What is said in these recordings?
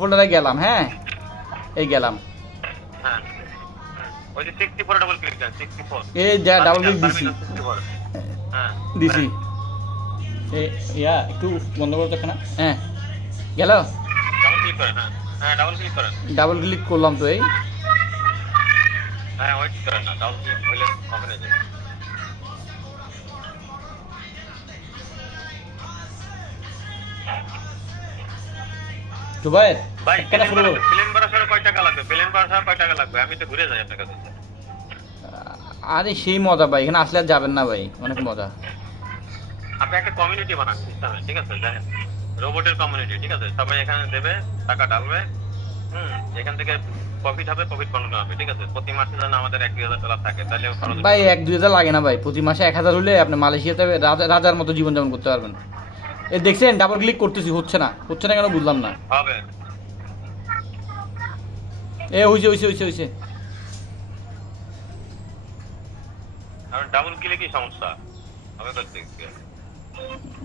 ফোল্ডারে গেলাম। হ্যাঁ এই গেলাম। হ্যাঁ ওই যে 64 ডাবল ক্লিক দেন 64 এই যা ডাবল ক্লিক দিছি। হ্যাঁ দিছি ইয়া একটু বন্ধ করতে না। হ্যাঁ গেল ডাবল ক্লিক করেন। হ্যাঁ ডাবল ক্লিক করেন। ডাবল ক্লিক করলাম তো এই হ্যাঁ ওয়েট করেন না ডাবল ক্লিক হলে হবে না। জুবাইর ভাই কেন প্লেন ভাড়া কয় টাকা লাগবে? প্লেন ভাড়া কয় টাকা লাগবে? আমি তো ঘুরে যাই আপনার কাছে। আরে সেই মজা ভাই, এখানে আসলে আর যাবেন না ভাই, অনেক মজা। আপনি একটা কমিউনিটি বানান সিস্টেমে, ঠিক আছে? দেখেন রোবটের কমিউনিটি, ঠিক আছে? সবাই এখানে দেবে, টাকা ডালবে, এখান থেকে প্রফিট হবে, প্রফিট বানানো হবে, ঠিক আছে? প্রতি মাসে যেন আমাদের 1-2 হাজার থাকে, তাহলে ভাই 1-2 হাজার লাগে না ভাই, প্রতি মাসে 1000 হলে আপনি মালয়েশিয়াতে রাজার মতো জীবনযাপন করতে পারবেন। এই দেখছেন ডাবল ক্লিক করতেছি, হচ্ছে না কেন বুঝলাম না। হবে হইছে আর ডাবল ক্লিকই সমস্যা হবে করতে।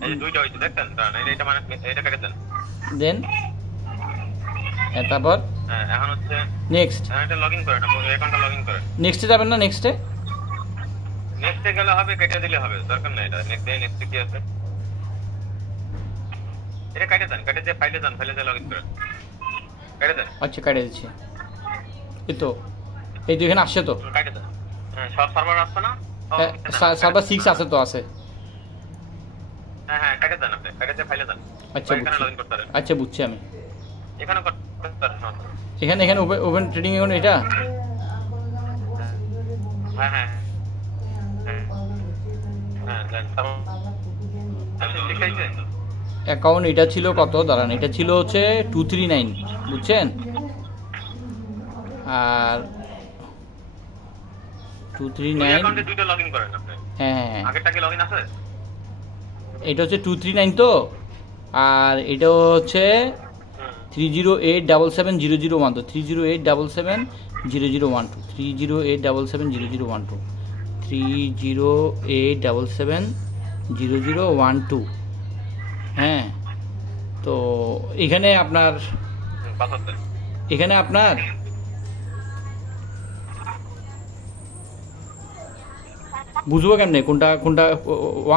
এই যে দুইটা হইছে দেখেন, এটা মানে এটা কেটে দেন দেন। তারপর এখন হচ্ছে নেক্সট, এটা লগইন করেন, আপনার অ্যাকাউন্টটা লগইন করেন। নেক্সটে যাবেন না? নেক্সটে গেলে হবে, কেটে দিলে হবে, দরকার নাই। এটা নেক্সটে কি আছে এটা কেটে দেন, কেটে দিয়ে ফাইলে যান, লগইন করেন, কেটে দেন। আচ্ছা কেটে দিচ্ছি। এই তো এখানে আসছে তো, কেটে দেন। হ্যাঁ সব সার্ভার আসছে না? সার্ভার 6 আছে তো, আছে। হ্যাঁ কেটে দেন, আপনি কেটে দিয়ে ফাইলে যান। আচ্ছা এখানে লগইন করতে পারেন। আচ্ছা বুঝছি আমি। এখানে করতে পারেন। এখানে ওপেন ট্রেডিং এখন এটা। হ্যাঁ অ্যাকাউন্ট এটা ছিল কত, দাঁড়ান, এটা ছিল হচ্ছে 239, বুঝছেন? আর 239 অ্যাকাউন্টে দুইটা লগইন করেন আপনি। হ্যাঁ আগেরটা কি লগইন আছে? এটা হচ্ছে 239 তো, আর এটা হচ্ছে 308770012, তো 308770012, 308770012, 308770012। হ্যাঁ তো এখানে আপনার বুঝবো কেমনে কোনটা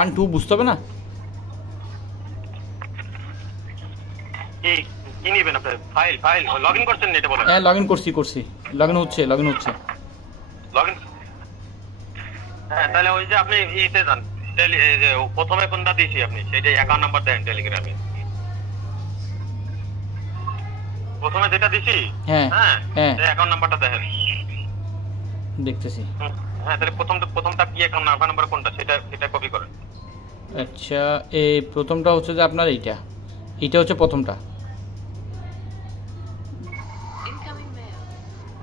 1-2 বুঝতে হবে না? কি নেবেন আপনি? ফাইল লগইন করছেন না এটা বলেন? হ্যাঁ লগইন করছি, লগইন হচ্ছে। হ্যাঁ তাহলে ওই যে আপনি ইতে যান, এই যে প্রথমে কোনটা দিয়েছি আপনি সেটাই অ্যাকাউন্ট নাম্বার দেন টেলিগ্রামে। প্রথমে যেটা দিছি হ্যাঁ এই অ্যাকাউন্ট নাম্বারটা দেখেন, দেখতেছি। হ্যাঁ তাহলে প্রথমটা কি অ্যাকাউন্ট নাম্বার কোনটা সেটা কপি করেন। আচ্ছা এই প্রথমটা হচ্ছে যে আপনার এইটা হচ্ছে প্রথমটা।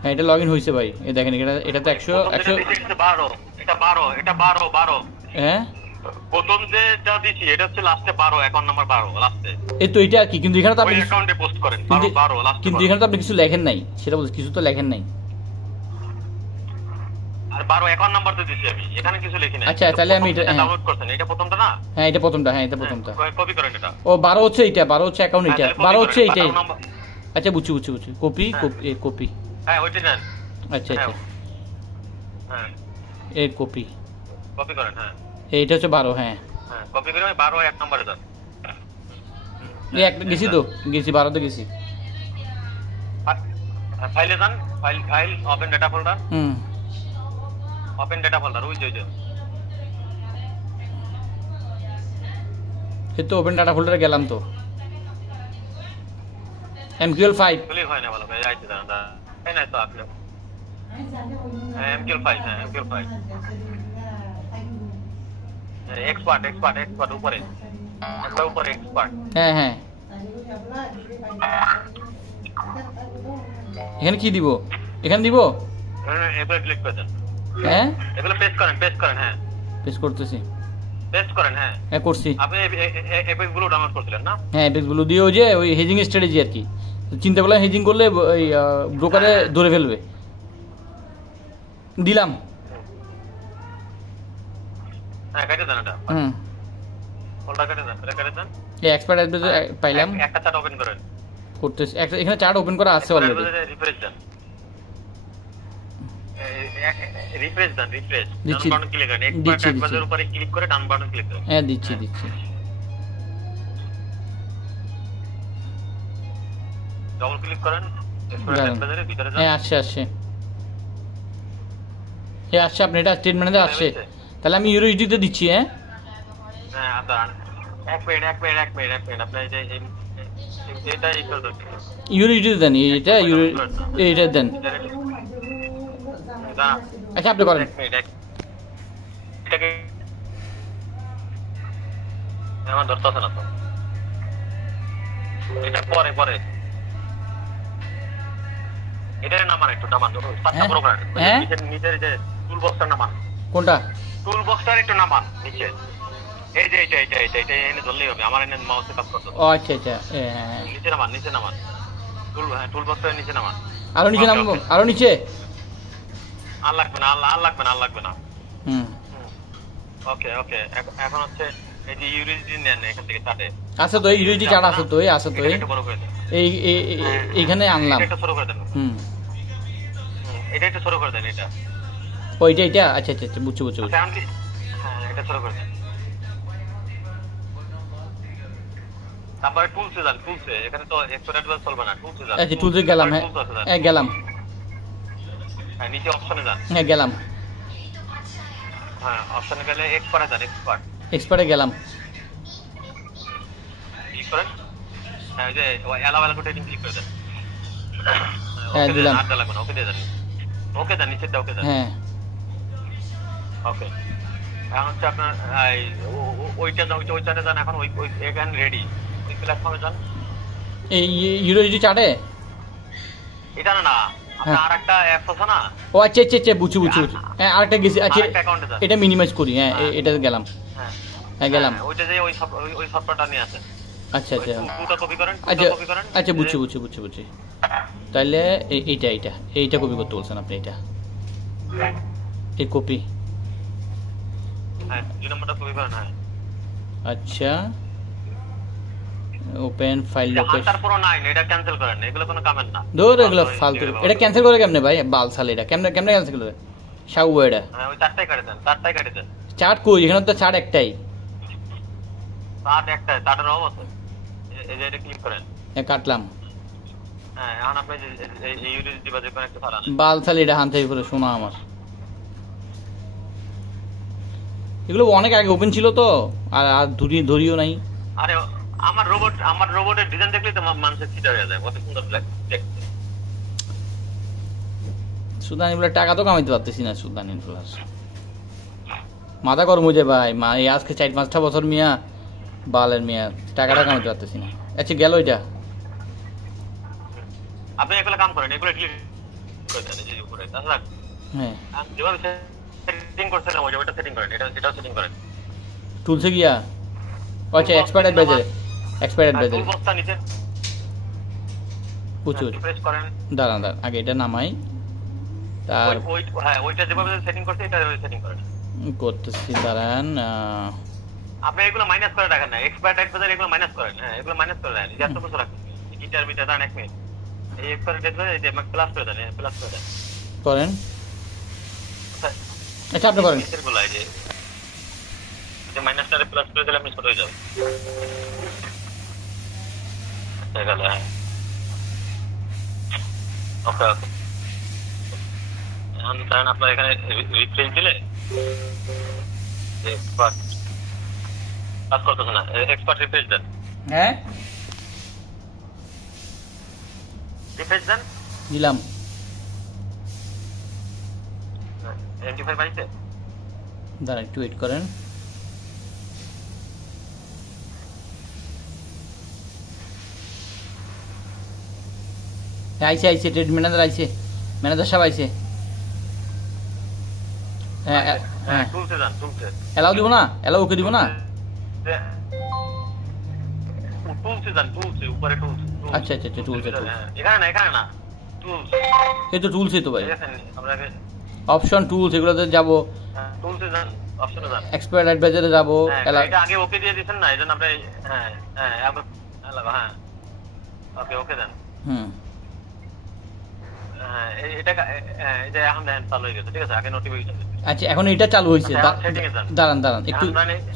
হ্যাঁ এটা লগইন হয়েছে ভাই, এই দেখেন এটা তো 100 এটা 12 হ্যাঁ প্রথম যেটা দিছি এটা হচ্ছে লাস্টে 12, অ্যাকাউন্ট নাম্বার 12 লাস্টে। এই তো এটা আর কি, কিন্তু এখানে তো আপনি অ্যাকাউন্টে পোস্ট করেন 12 লাস্টে, কিন্তু এখানে তো আপনি কিছু লেখেন নাই, সেটা বলছি, কিছু তো লেখেন নাই। আর 12 অ্যাকাউন্ট নাম্বার তো দিছি আমি, এখানে কিছু লিখি নাই। আচ্ছা তাহলে আমি এটা ডাউনলোড করছেন, এটা প্রথমটা না? হ্যাঁ এটা প্রথমটা, কপি করেন এটা। ও 12 হচ্ছে এটা, 12 হচ্ছে অ্যাকাউন্ট, এটা 12 হচ্ছে এইটাই। আচ্ছা বুঝছি। কপি হ্যাঁ ওইটা নেন। আচ্ছা হ্যাঁ এই কপি করেন। হ্যাঁ এইটা হচ্ছে 12। হ্যাঁ কপি করে 12 এক নম্বরে যান। এই একটা গেছি 12 তে গেছি। ফাইলে যান, file open data folder. Open data folder ওই যে এই তো ওপেন ডাটা ফোল্ডারে গেলাম তো। MQL5 ক্লিক হয় না ভালো ভাই, আইতে দাঁড়ান এই নাই তো আপনি। MQL5 MQL5 এক্সপার্ট উপরে এক্সপার্ট। হ্যাঁ এখানে কি দিব? এখানে দিব এবারে ক্লিক করে দেন। হ্যাঁ এগুলো পেস্ট করেন। হ্যাঁ পেস্ট করতেছি। পেস্ট করেন। হ্যাঁ করছি। আপনি এপেক্স ব্লু ডাউনলোড করছিলেন না? হ্যাঁ এপেক্স ব্লু দিয়ে ওই হেজিং স্ট্র্যাটেজি আর কি, চিন্তা করলাম হেজিং করলে ওই ব্রোকারে ধরে ফেলবে, দিলাম। হ্যাঁ কেটে দেন এটা। ফোল্ডার কেটে দেন। এই এক্সপার্ট অ্যাড্রেস পাইলাম। একটা চার্ট ওপেন করেন। করতেছি এখানে চার্ট ওপেন করা আছে অলরেডি। রিফ্রেশ দেন, রিফ্রেশ দেন, রিফ্রেশ দিচ্ছি, ডান বাটন ক্লিক করেন, দিচ্ছি, এক্সপার্ট দিচ্ছি। অ্যাডভাইজার উপরে ক্লিক করে ডান বাটন ক্লিক করেন। হ্যাঁ দিচ্ছি দিচ্ছি। ডবল ক্লিক করেন, এক্সপার্ট দাঁড়ান। অ্যাডভাইজারের ভিতরে যান। হ্যাঁ আসছে আসছে, হ্যাঁ আসছে। আপনি এটা স্টেট ম্যানেজার আসছে, তাহলে আমি ইউরোইডিতে দিচ্ছি। হ্যাঁ হ্যাঁ দাঁড়ান, এক মিনিট আপনি এই যে এটা ইকুয়াল টু ইউরোইডিতে দেন, এইটা এইটা দেন। আচ্ছা আপনি করেন। এক মিনিট, এটাকে আমার ধরতে আছে না তো, এটা পরে পরে এটা নামান, একটু নামান, পাঁচটা হ্যাঁ? প্রোগ্রাম হ্যাঁ? নিচের যে টুল বক্সটা নামান, কোনটা? টুল বক্সটার একটু নামান নিচে। এই যে এটা এনে ধরলেই হবে, আমার এনে মাউসে কাজ করতে ও আচ্ছা আচ্ছা, হ্যাঁ। নিচে নামান টুল বক্সটার নিচে নামান। আরো নিচে নামবো, আরো নিচে। আর লাগবে না। হুম ওকে এখন হচ্ছে এই যে ইউরিডিটি নেন এখান থেকে চার্টে আছে তো, ইউরোইডি চার্ট আছে তো, আছে তো। একটু বড় করে দেন, এইখানে আনলাম। এটা একটু ছোট করে দেন। হুম এটা একটু ছোট করে দেন, এটা ওইটা এটা, আচ্ছা আচ্ছা আচ্ছা, বুঝছি। হ্যাঁ এটা ছোট করে দেন। তারপরে টুলসে যান, এখানে তো এক্সপার্ট অ্যাডভাইস চলবে না, টুলসে যান। আচ্ছা টুলসে গেলাম। হ্যাঁ হ্যাঁ গেলাম। হ্যাঁ নিচে অপশনে যান। হ্যাঁ গেলাম। হ্যাঁ অপশনে গেলে এক্সপার্টে যান, এক্সপার্টে গেলাম। ক্লিক করেন। হ্যাঁ যে এলাওয়ালা কোটে ক্লিক করে দেন। হ্যাঁ দিলাম। আর লাগবে না, ওকে দিয়ে দেন। ওকে দেন, নিচেটা ওকে দেন। হ্যাঁ ওকে এখন হচ্ছে আপনার ওইটা যান। এখন ওই এখানে রেডি, ওই প্ল্যাটফর্মে যান। এই ইউরোইডি চার্টে এটা না আপনার আরেকটা অ্যাপস আছে না। ও আচ্ছা আচ্ছা আচ্ছা, বুঝছি। হ্যাঁ আরেকটা গেছি। আচ্ছা আরেকটা অ্যাকাউন্টে যান। এটা মিনিমাইজ করি। হ্যাঁ এটা গেলাম। হ্যাঁ হ্যাঁ গেলাম। ওইটা যে ওই সফটওয়্যারটা নিয়ে আসেন। আচ্ছা আচ্ছা টুলটা কপি করেন, আচ্ছা বুঝছি। তাহলে এইটা কপি করতে বলছেন আপনি, এই কপি। হ্যাঁ 2 নম্বরটা কপি করেন। হ্যাঁ আচ্ছা open file location. Hunter pro 9 এটা ক্যান্সেল করেন, এগুলো কোনো কামের না। দূর এগুলো ফালতু। এটা ক্যান্সেল করে কেমনে ভাই? বাল সাল, এটা কেমনে ক্যান্সেল করে? শাউ এটা হ্যাঁ ওই চারটাই কেটে দেন। চার্ট কই? এখানে তো চার্ট একটাই। চার্টের অবস্থা এই যে এটা ক্লিক করেন। কাটলাম। হ্যাঁ এখন আপনি এই ইউরিডিটি বাজে কোন একটা ফারান বাল সাল, এটা হান থেকে করে শোনা আমার। এগুলো অনেক আগে ওপেন ছিল তো, আর ধরিও নাই। আরে আমার রোবটের ডিজাইন দেখলেই তো মানুষের চিটা হয়ে যায়, কত সুন্দর দেখতে। সুদানি বলে টাকা তো কামাইতে পারতেছি না। সুদানি প্লাস মাথা গরম হয়ে যায় ভাই। এই আজকে 4-5টা বছর মিয়া বালের মিয়া টাকাটা কামাইতে পারতেছি না। আচ্ছা গেল এটা। আপনি এগুলো কাম করেন, এগুলো ক্লিক করে দেন এই যে উপরে তাহলে হ্যাঁ যেভাবে সেটিং করছেন ওইটা সেটিং করেন, এটাও সেটিং করেন। টুলসে গিয়া আচ্ছা এক্সপার্ট অ্যাডভাইজার টুলবক্সটা নিচে বুঝছি। প্রেস করেন। দাঁড়ান আগে এটা নামাই, তার ওইটা যেভাবে সেটিং করছে এটা সেটিং করেন। করতেছি। দাঁড়ান আপনি এগুলো মাইনাস করে রাখেন না, এক্সপার্ট অ্যাডভাইজার এগুলো মাইনাস করেন। হ্যাঁ এগুলো মাইনাস করে দেন, এত কিছু রাখেন। গিটার মিটার দাঁড়ান 1 মিনিট। এই এক্সপার্ট অ্যাডভাইজার এই যে প্লাস করে দেন, প্লাস করে দেন করেন। আচ্ছা আপনি করেন। এগুলো এই যে মাইনাসটারে প্লাস করে দিলে আপনি ছোট হয়ে যাবে। হয়ে গেল। হ্যাঁ ওকে এখন ধরেন আপনার এখানে রিফ্রেশ দিলে এক্সপার্ট কাজ করতেছে না, এক্সপার্ট রিফ্রেশ দেন। হ্যাঁ রিফ্রেশ দেন, দিলাম। এন্টিফাই পাইছে। দাঁড়ান একটু ওয়েট করেন। আইসে ট্রেড ম্যানেজার আইসে, ম্যানেজার সব আইসে। হ্যাঁ হ্যাঁ টুলসে যান, টুলসে এলাও দিব না, এলাও ওকে দিব না। টুলসে যান, টুলসে উপরে টুলস। আচ্ছা আচ্ছা টুলসে এখানে না টুলস। এই তো টুলসে তো ভাই, আমরা অপশন টুলস এগুলোতে যাব। টুলসে যান, অপশনে যান, এক্সপার্ট অ্যাডভাইজারে যাব। এটা আগে ওকে দিয়ে দিবেন না, এজন্য আপনি হ্যাঁ ওকে ওকে দেন। হুম এটা এটা এখন দেখেন চালু হয়ে গেছে, ঠিক আছে? আগে নোটিফিকেশন। আচ্ছা এখন এটা চালু হয়েছে, সেটিং এ যান। দাঁড়ান দাঁড়ান একটু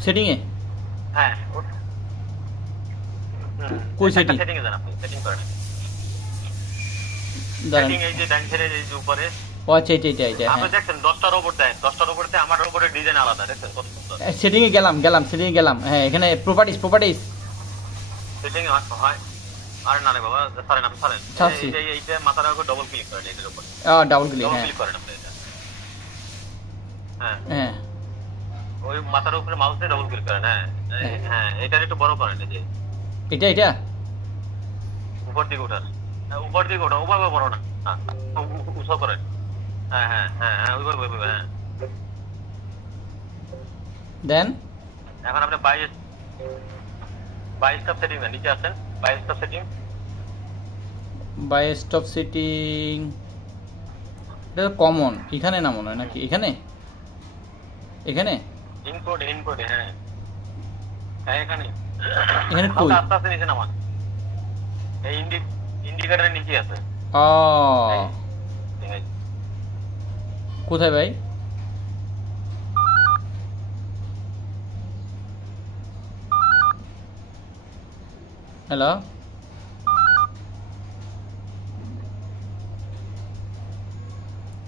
সেটিং এ। হ্যাঁ কই সেটিং? সেটিং এ যান, আপনি সেটিং করেন। দাঁড়ান, সেটিং এই যে ডান সাইডে এই যে উপরে। ও আচ্ছা এটা আপনি দেখছেন 10টার উপর দেন, 10টার উপরে আমার উপরে ডিজাইন আলাদা, দেখছেন কত সুন্দর। সেটিং এ গেলাম, হ্যাঁ এখানে প্রপার্টিজ সেটিং হয়। আরে না রে বাবা, সরেন আপনি সরেন। এইটা মাথার উপর ডবল ক্লিক করেন, এটার উপর ডাবল ক্লিক, ডবল হ্যাঁ ক্লিক করেন আপনি এটা। হ্যাঁ হ্যাঁ ওই মাথার উপরে মাউস দিয়ে ডবল ক্লিক করেন। হ্যাঁ হ্যাঁ এটার একটু বড় করেন, এই যে এটা উপর দিকে ওঠান। উপর দিকে ওঠান, ওভাবে বড় না, উঁচু করেন। হ্যাঁ হ্যাঁ হ্যাঁ হ্যাঁ ওইভাবে হ্যাঁ। দেন এখন আপনি 22 স্টপ সেটিং নিচে আছেন। 22 stop setting, buy stop setting এটা কমন এখানে না মনে হয় নাকি? এখানে ইনপুট হ্যাঁ হ্যাঁ এখানে কই? আস্তে আস্তে নিচে নামান, এই ইন্ডিকেটরের নিচে আছে। কোথায় ভাই? হ্যালো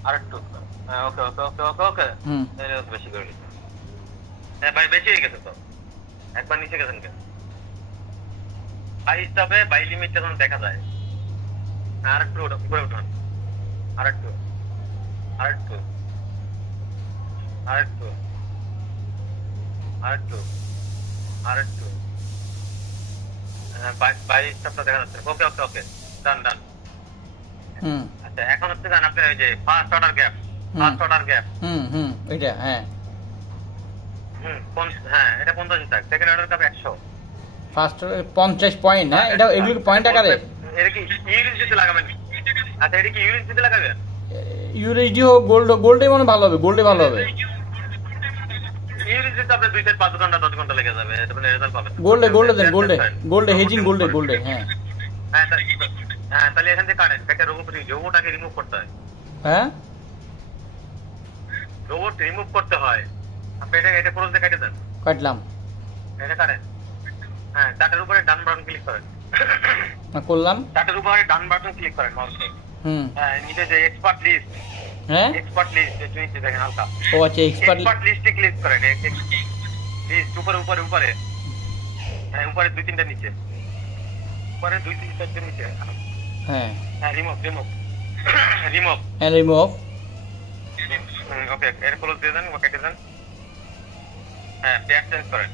আরেকটু, হ্যাঁ ওকে ওকে ওকে ওকে ওকে বেশি করে দিচ্ছি। হ্যাঁ ভাই বেশি হয়ে গেছে তো, একবার নিচে গেছেন কেন? বাই স্টপে বাই লিমিটটা যখন দেখা যায়। হ্যাঁ আরেকটু উপরে উঠান, আরেকটু আরেকটু আরেকটু আরেকটু আরেকটু হ্যাঁ বাই স্টপটা দেখা যাচ্ছে। ওকে ওকে ওকে ডান। আচ্ছা এখন হচ্ছে জান আপনি ওই যে ফার্স্ট অর্ডার গ্যাপ এটা হ্যাঁ হ্যাঁ এটা 50 থাক। Second order gap 100, first 50 point. হ্যাঁ এটা এগুলো পয়েন্ট আকারে। এটা কি ইউএসডি লাগাবেন? আচ্ছা এটা কি ইউএসডি লাগাবেন? ইউএসডি হোক গোল্ডে মনে ভালো হবে, গোল্ডে ভালো হবে। ইউএসডি তো আপনি 2-5 ঘন্টা 10 ঘন্টা লেগে যাবে, এটা মানে রেজাল্ট পাবেন। গোল্ডে দেন, গোল্ডে হেজিং গোল্ডে হ্যাঁ হ্যাঁ তাহলে এখান থেকে কাটেন, একটা রোবটটাকে রিমুভ করতে হয়। হ্যাঁ রোবট রিমুভ করতে হয়, আপনি এটা ক্রস দিয়ে কেটে দেন। কাটলাম, এটা কাটেন। হ্যাঁ চার্টের উপরে ডান বাটন ক্লিক করেন। করলাম, চার্টের উপরে ডান বাটন ক্লিক করেন মাউসে। হ্যাঁ নিচে যে এক্সপার্ট লিস্ট, হ্যাঁ এক্সপার্ট লিস্ট একটু নিচে দেখেন হালকা। ও আচ্ছা এক্সপার্ট লিস্টে ক্লিক করেন। লিস্ট উপরে হ্যাঁ উপরে 2-3টা নিচে, উপরে 2-3টা নিচে। হ্যাঁ হ্যাঁ রিমুভ ওকে এর ক্লোজ দিয়ে দেন, ওকে কেটে দেন। হ্যাঁ পেয়ার চেঞ্জ করেন।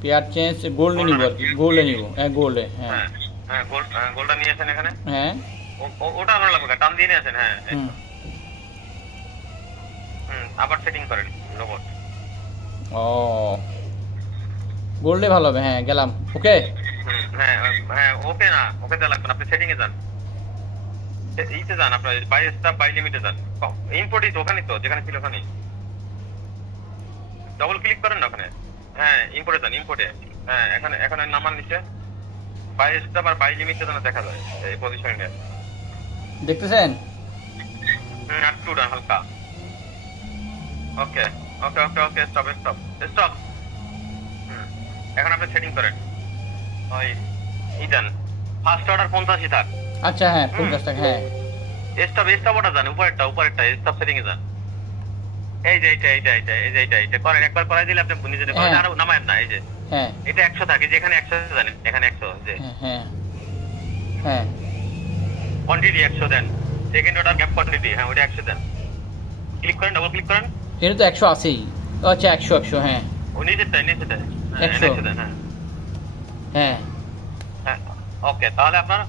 পেয়ার চেঞ্জ গোল্ডে নিব আর কি, গোল্ডে নিব। হ্যাঁ গোল্ডে হ্যাঁ হ্যাঁ গোল্ডটা নিয়ে আসেন এখানে। হ্যাঁ ওটা আরো লাগবে, টান দিয়ে নিয়ে আসেন। হ্যাঁ আবার সেটিং করেন রোবট। গোল্ডে ভালো হবে। হ্যাঁ গেলাম, ওকে। হ্যাঁ হ্যাঁ ওকে না, ওকে তো লাগবে না, আপনি সেটিং এ যান। এইতে যান, আপনার বাই স্টপ বাই লিমিটে যান। ইম্পোর্ট ইজ ওখানে তো যেখানে ছিল ওখানে ডবল ক্লিক করেন না ওখানে। হ্যাঁ ইম্পোর্টে যান, ইম্পোর্টে। হ্যাঁ এখানে নামান নিচে বাই স্টপ আর বাই লিমিটে যেন দেখা যায় এই পজিশনে। দেখতেছেন? আর টু ডান হালকা। ওকে ওকে ওকে ওকে স্টপ। এখন আপনি সেটিং করেন। ওই ইদান ফার্স্ট অর্ডার 85 থাক। আচ্ছা হ্যাঁ 50 টাকা। হ্যাঁ স্টপ ওটা যান, উপরেরটা স্টপ সেটিং এ যান। এই যে এইটা করেন, একবার করাই দিলে আপনি নিজে করেন, আর নামায়েন না। এই যে হ্যাঁ এটা 100 থাকে, যে এখানে 100 জানেন, এখানে 100 যে হ্যাঁ কোয়ান্টিটি 100 দেন। সেকেন্ড অর্ডার গ্যাপ কোয়ান্টিটি হ্যাঁ ওটা 100 দেন। ক্লিক করেন, ডাবল ক্লিক করেন। এটা তো 100 আছেই। আচ্ছা 100 হ্যাঁ ও নিচেরটা 100 দেন। হ্যাঁ হ্যাঁ ওকে তাহলে আপনার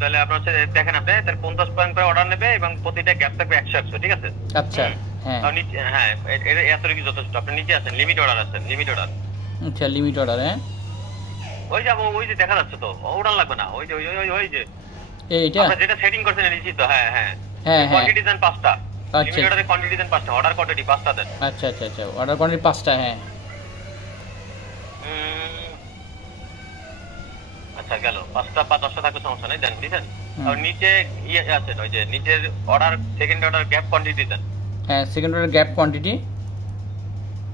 তাহলে আপনার হচ্ছে দেখেন আপনি তাহলে 50 পয়েন্ট করে অর্ডার নেবে এবং প্রতিটা গ্যাপ থাকবে 100 ঠিক আছে? আচ্ছা হ্যাঁ হ্যাঁ এটা এত কি যথেষ্ট। আপনি নিচে আছেন, লিমিট অর্ডার আছেন, আচ্ছা লিমিট অর্ডার। হ্যাঁ ওই যে দেখা যাচ্ছে তো, ওটা লাগবে না। ওই যে এইটা আপনি যেটা সেটিং করছেন নিশ্চিত তো। হ্যাঁ হ্যাঁ কোয়ান্টিটি দেন 5টা। লিমিট অর্ডারে কোয়ান্টিটি দেন 5টা, অর্ডার কোয়ান্টিটি 5টা দেন। আচ্ছা অর্ডার কোয়ান্টিটি 5টা। হ্যাঁ আচ্ছা আচ্ছা গেল 5টা বা 10টা থাকলে সমস্যা নেই, দেন দিবেন। আর নিচে ইয়ে আছে ওই যে নিচের order second order gap quantity দেন। হ্যাঁ সেকেন্ড অর্ডার গ্যাপ কোয়ান্টিটি,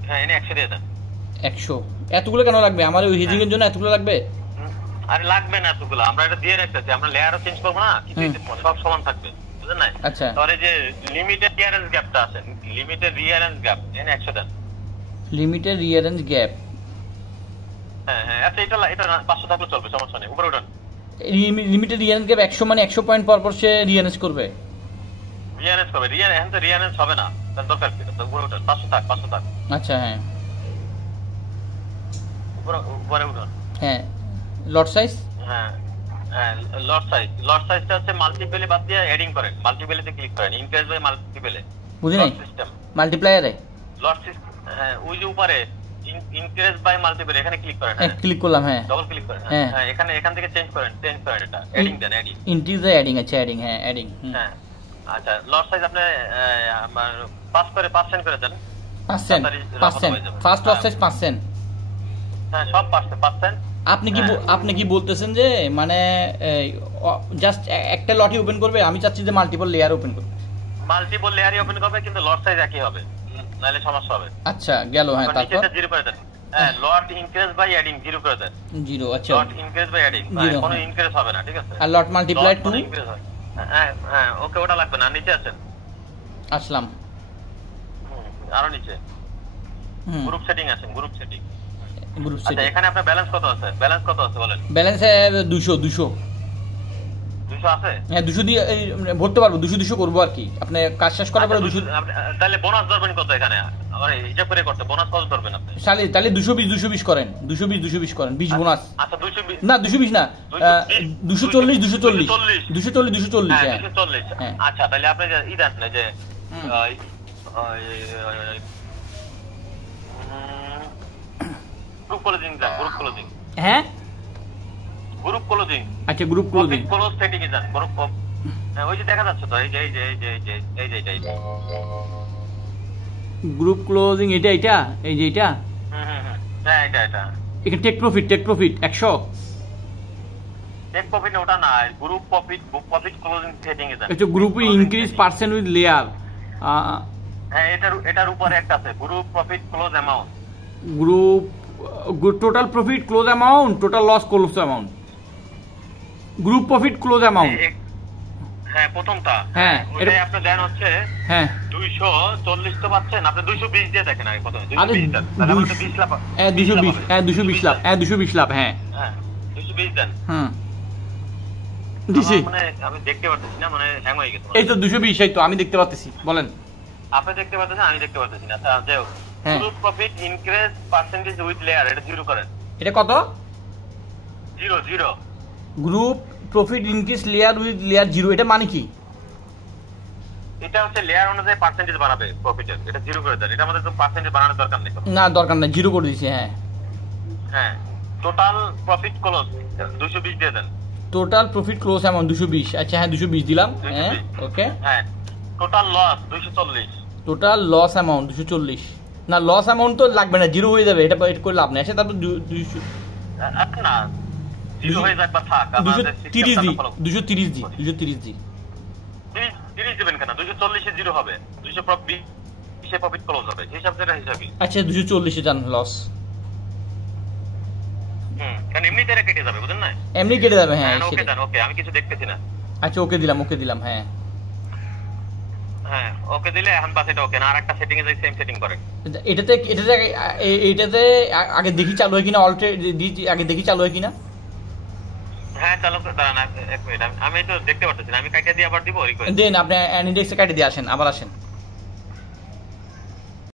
হ্যাঁ এনে 100 দিয়ে দেন। 100 এতগুলো কেন লাগবে? আমার ওই হেজিং এর জন্য এতগুলো লাগবে? আরে লাগবে না এতগুলো, আমরা এটা দিয়ে রাখতেছি, আমরা লেয়ারও চেঞ্জ করব না, কিছু সব সমান থাকবে, বুঝলেন না? আচ্ছা তাহলে যে লিমিটেড রিঅ্যারেঞ্জ গ্যাপটা আছে, লিমিটেড রিঅ্যারেঞ্জ গ্যাপ এনে 100 দেন। লিমিটেড রিঅ্যারেঞ্জ গ্যাপ, হ্যাঁ হ্যাঁ আচ্ছা এটা 500 থাকলে চলবে, সমস্যা নেই, উপরে উঠান। লিমিটেড রিঅ্যারেঞ্জ গ্যাপ 100 মানে 100 পয়েন্ট পর পর সে রিঅ্যারেঞ্জ করবে? রিঅ্যারেঞ্জ করবে, এখন তো রিঅ্যারেঞ্জ হবে না, তার দরকার কি? উপরে উঠান, 500 থাক, 500 থাক। আচ্ছা হ্যাঁ উপরে উঠান। হ্যাঁ লট সাইজ, হ্যাঁ হ্যাঁ লট সাইজটা হচ্ছে মাল্টিপেলে বাদ দিয়ে এডিং করেন, মাল্টিপেলেতে ক্লিক করেন, ইনক্রিজ বাই মাল্টিপেলে বুঝি নাই সিস্টেম মাল্টিপ্লায়ারে লট সিস্টেম। হ্যাঁ ওই যে উপরে ইনক্রিজ বাই মাল্টিপেলে এখানে ক্লিক করেন। হ্যাঁ ক্লিক করলাম, হ্যাঁ ডবল ক্লিক করেন। হ্যাঁ এখান থেকে চেঞ্জ করেন এটা এডিং দেন, এডিং ইনক্রিজ এডিং। আচ্ছা এডিং, হ্যাঁ এডিং। হ্যাঁ আচ্ছা লট সাইজ আপনি 5% করে দেন। 5% ফার্স্ট লট সাইজ 5%। হ্যাঁ সব 5%। আপনি কি বলতেছেন যে মানে জাস্ট একটা লটই ওপেন করবে? আমি চাচ্ছি যে মাল্টিপল লেয়ার ওপেন করবে। মাল্টিপল লেয়ারই ওপেন করবে, কিন্তু লট সাইজ একই হবে, নাহলে সমস্যা হবে। আচ্ছা গেল। হ্যাঁ তারপর 0 করে দেন। হ্যাঁ লট ইনক্রিজ বাই এডিং 0 করে দেন। 0 আচ্ছা লট ইনক্রিজ বাই এডিং কোনো ইনক্রিজ হবে না, ঠিক আছে? আর লট মাল্টিপ্লাই 2 ইনক্রিজ হয়। হ্যাঁ হ্যাঁ ওকে ওটা লাগবে না, নিচে আছেন। আসলাম আরো নিচে গ্রুপ সেটিং আছে, গ্রুপ সেটিং। সেটিং এখানে আপনার ব্যালেন্স কত আছে বলেন? ব্যালেন্স 200 আছে। হ্যাঁ 200 দিয়ে ভরতে পারবো, 200 করবো আর কি। আপনি কাজ শেষ করার পরে 200। তাহলে বোনাস ধরবেন কত এখানে? আমার হিসাব করে করতে বোনাস কত ধরবেন আপনি? তাহলে 220 করেন, 220 করেন 20 বোনাস। আচ্ছা 220 না 220 না 240 হ্যাঁ 240। আচ্ছা তাহলে আপনি ই দেন না যে গ্রুপ ক্লোজিং দেন, গ্রুপ ক্লোজিং। হ্যাঁ গ্রুপ ক্লোজিং। আচ্ছা গ্রুপ ক্লোজিং, ক্লোজ সেটিং এ যান, গ্রুপ। ওই যে দেখা যাচ্ছে তো, এই যে গ্রুপ ক্লোজিং এটা এই যে এটা। হ্যাঁ এটা এখানে টেক প্রফিট 100। টেক প্রফিট ওটা না, গ্রুপ প্রফিট ক্লোজিং সেটিং এ যান। এটা group increase percent with layer. হ্যাঁ এটার উপরে একটা আছে group profit close amount. Group total profit close amount, total loss close amount, group profit close amount. হ্যাঁ প্রথমটা। হ্যাঁ এটা আপনি দেন হচ্ছে হ্যাঁ 240 তো পাচ্ছেন আপনি, 220 দিয়ে দেখেন আগে প্রথমে 220 তাহলে আমরা 20 লাভ। হ্যাঁ 220 লাভ, হ্যাঁ 220 লাভ। হ্যাঁ 220 দেন। দিছি মানে আমি দেখতে পাচ্ছি না, মানে হ্যাং হয়ে গেছে। এই তো 220, এই তো আমি দেখতে পাচ্ছি, বলেন। আপনি দেখতে পাচ্ছেন, আমি দেখতে পাচ্ছি না। আচ্ছা যাও group profit increase percentage with layer, এটা 0 করেন। এটা কত? 0 group profit increase layer with layer 0, এটা মানে কি? এটা হচ্ছে লেয়ার অনুযায়ী পার্সেন্টেজ বাড়াবে প্রফিটের, এটা 0 করে দেন। এটা আমাদের তো পার্সেন্টেজ বাড়ানোর দরকার নেই। না দরকার নাই, 0 করে দিয়েছি। হ্যাঁ টোটাল প্রফিট ক্লোজ 220 দিয়ে দেন। Total profit close amount 220। আচ্ছা হ্যাঁ 220 দিলাম। হ্যাঁ ওকে। হ্যাঁ total loss 240। Total loss amount 240। না লস অ্যামাউন্ট তো লাগবে না, 0 হয়ে যাবে। এটা করে লাভ নেই। তারপর 200 না 0 হয়ে যাক বা থাক, 230 দি 230 দি 30 দিবেন কেন? 240 এ 0 হবে, 220 এ প্রফিট ক্লোজ হবে, হিসাবটা হিসাবই। আচ্ছা 240 এ জান লস। কারণ এমনিতে এটা কেটে যাবে, বুঝেন না? এমনি কেটে যাবে। হ্যাঁ ওকে দেন, ওকে আমি কিছু দেখতেছি না। আচ্ছা ওকে দিলাম। হ্যাঁ হ্যাঁ ওকে দিলে এখন বাস এটা ওকে না, আরেকটা সেটিং এ যাই সেম সেটিং করেন। এটাতে আগে দেখি চালু হয় কিনা, আগে দেখি চালু হয় কিনা। হ্যাঁ চালু করে দাঁড়ান এক মিনিট, আমি তো দেখতে পারতেছি না, আমি কাটিয়ে দিয়ে আবার দিব। দেন আপনি ইন্ডেক্সে কাটিয়ে দিয়ে আসেন, আবার আসেন।